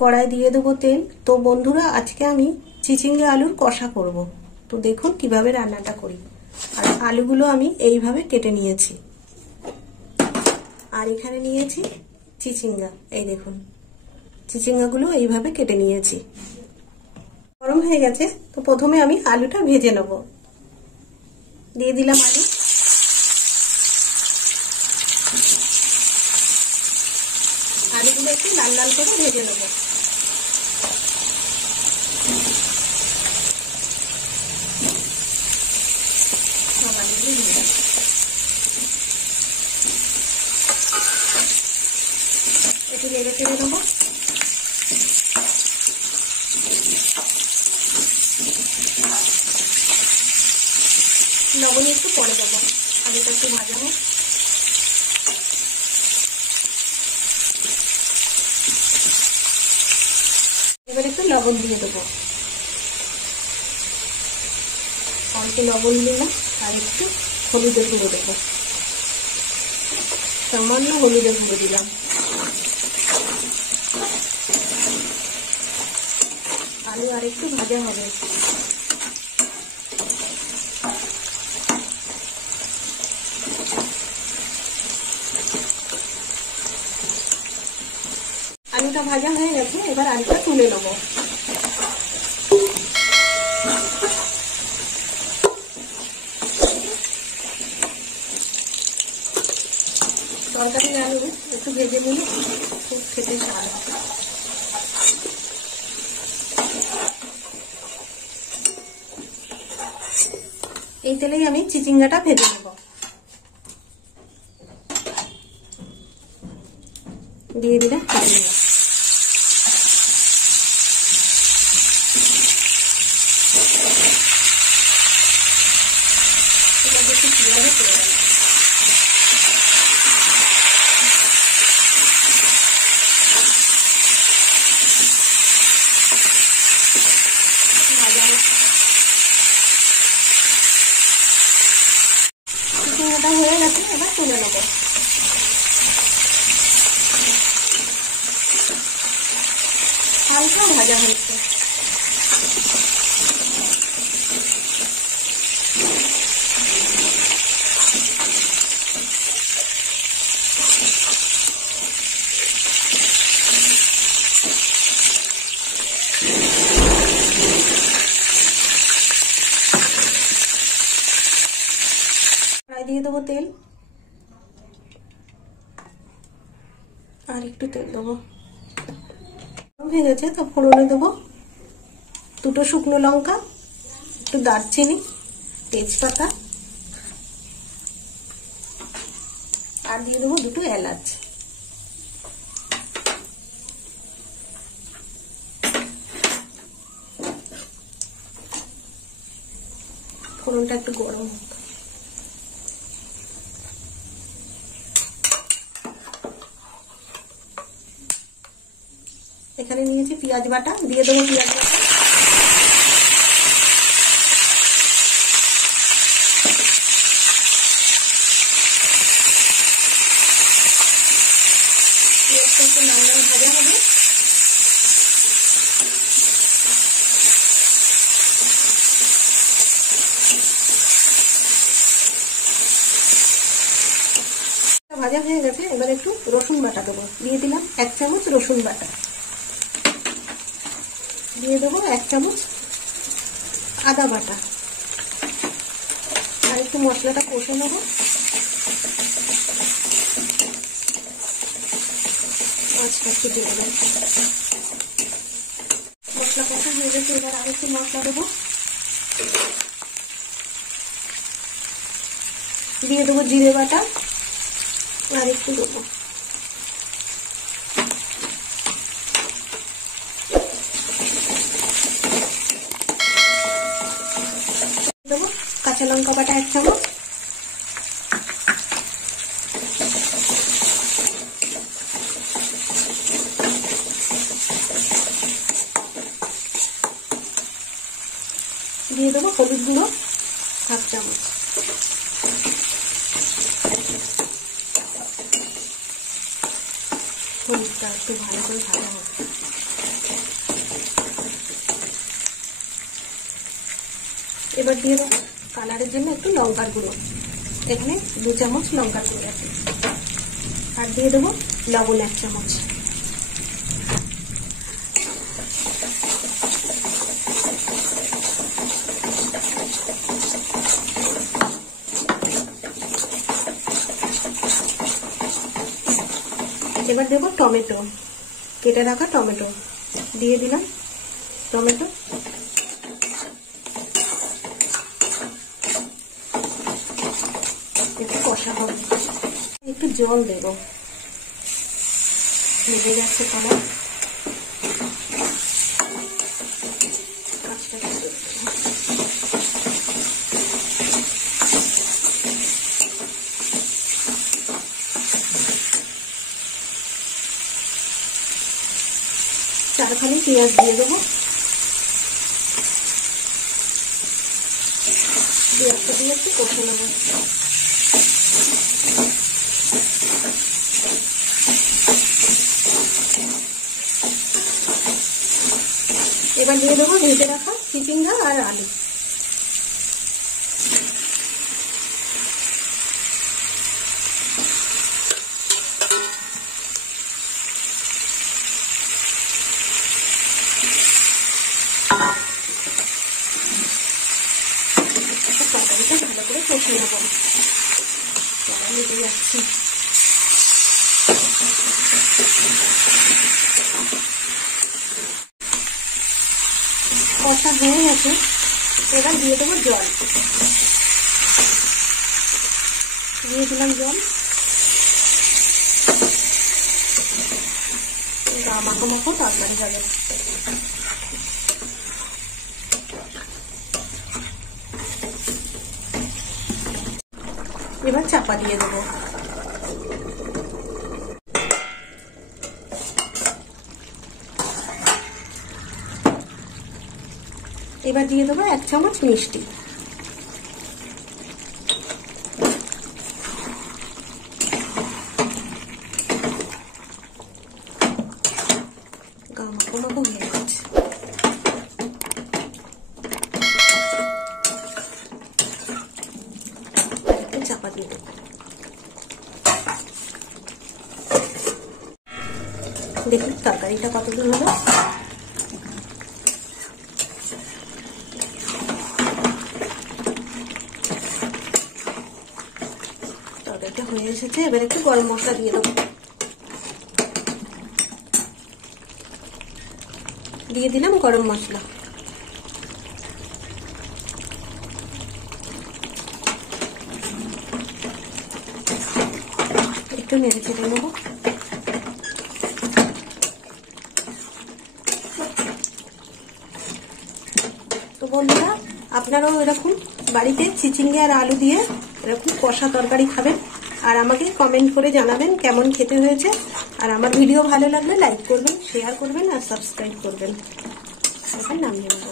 কড়াই দিয়ে দেবো তেল। তো বন্ধুরা, আজকে আমি চিচিঙ্গা আলুর কষা করব। তো দেখুন কিভাবে রান্নাটা করি। আর আলুগুলো আমি এইভাবে কেটে নিয়েছি, আর এখানে নিয়েছি চিচিঙ্গা। এই দেখুন, চিচিঙ্গাগুলো এইভাবে কেটে নিয়েছি। গরম হয়ে গেছে, তো প্রথমে আমি আলুটা ভেজে নেব। দিয়ে দিলাম আলু। আলুগুলো একটু লাল লাল করে ভেজে নেব। একটু নেড়ে চেড়ে নেবো। লবণ একটু পরে দেবো, আলুটা একটু ভাজা হোক। এবার একটু লবণ দিয়ে দেবো। অল্প লবণ দিলাম, আর একটু হলুদের গুঁড়ো দেবো। সামান্য হলুদের গুঁড়ো দিলাম। আলু আর একটু ভাজা হবে। আলুটা ভাজা হয়ে গেছে, এবার আলুটা তুলে নেব। তরকারি আলু একটু ভেজে নিলে খুব খেতে স্বাদ হবে। এই তেলেই আমি চিচিঙ্গাটা ভেজে নেব। দিয়ে দিলাম চিচিঙ্গা। চিচিঙ্গাটা হয়ে গেছে, এবার তুলে নেব। হালকা ভাজা হয়েছে। দিয়ে দেবো তেল, আর একটু তেল দেবো। হয়ে গেছে, তো ফোড়নে দেবো দুটো শুকনো লঙ্কা, একটু দারচিনি, তেজপাতা, আর দিয়ে দেবো দুটো এলাচ। ফোড়নটা একটু গরম হোক। এখানে নিয়েছি পেঁয়াজ বাটা, দিয়ে দেবো পেঁয়াজ বাটা। পেঁয়াজটা একটু লাল লাল ভাজা হবে। ভাজা হয়ে গেছে, এবার একটু রসুন বাটা দেবো। দিয়ে দিলাম 1 চামচ রসুন বাটা। দিয়ে দেবো 1 চামচ আদা বাটা। আর একটু মশলাটা কষে নেবো। আচ্ছা, একটু দিয়ে দেবো। মশলা কষা হয়ে গেছে, এবার আর একটু মশলা দেবো। দিয়ে দেবো জিরে বাটা, আর একটু দেবো। দেবো কাঁচা লঙ্কা বাটা 1 চামচ। দিয়ে দেবো হলুদ গুঁড়ো 1/2 চামচ। হলুদটা একটু ভালো করে ভাজা হবে। এবার দিয়ে দেবো কালারের জন্য একটু লঙ্কার গুঁড়ো, এখানে 2 চামচ লঙ্কার গুঁড়ো আছে, আর দিয়ে দেবো লবণ 1 চামচ। এবার দেবো টমেটো, কেটে রাখা টমেটো দিয়ে দিলাম। টমেটো একটু কষা হবে, একটু জল দেব, লেগে যাচ্ছে কড়া। চারখানি পেঁয়াজ দিয়ে দেবো, পেঁয়াজটা দিয়ে একটু কষে নেবো। এবার দিয়ে দেবো ভেজে রাখা চিচিঙ্গা আর আলু। তরকারিটা ভালো করে কষে নেবো, লেগে যাচ্ছি। কষা হয়ে গেছে, এবার দিয়ে দেবো জল, দিয়ে দিলাম জল। মাখো মাখো তরকারি যাবে। এবার চাপা দিয়ে দেবো। এবার দিয়ে দেবো 1 চামচ মিষ্টি। মাখো মাখো হয়ে গেছে। চাপা দিয়ে দেবো। দেখুন তরকারিটা কতদূর হলো। তরকারিটা হয়ে এসেছে, এবার একটু গরম মশলা দিয়ে দেবো। দিয়ে দিলাম গরম মশলা। একটু নেড়ে চেড়ে নেবো। তো বন্ধুরা, আপনারাও এরকম বাড়িতে চিচিঙ্গা আর আলু দিয়ে এরকম কষা তরকারি খাবেন, আর আমাকে কমেন্ট করে জানাবেন কেমন খেতে হয়েছে। আর আমার ভিডিও ভালো লাগলে লাইক করবেন, শেয়ার করবেন আর সাবস্ক্রাইব করবেন। এখন নামিয়ে নেব।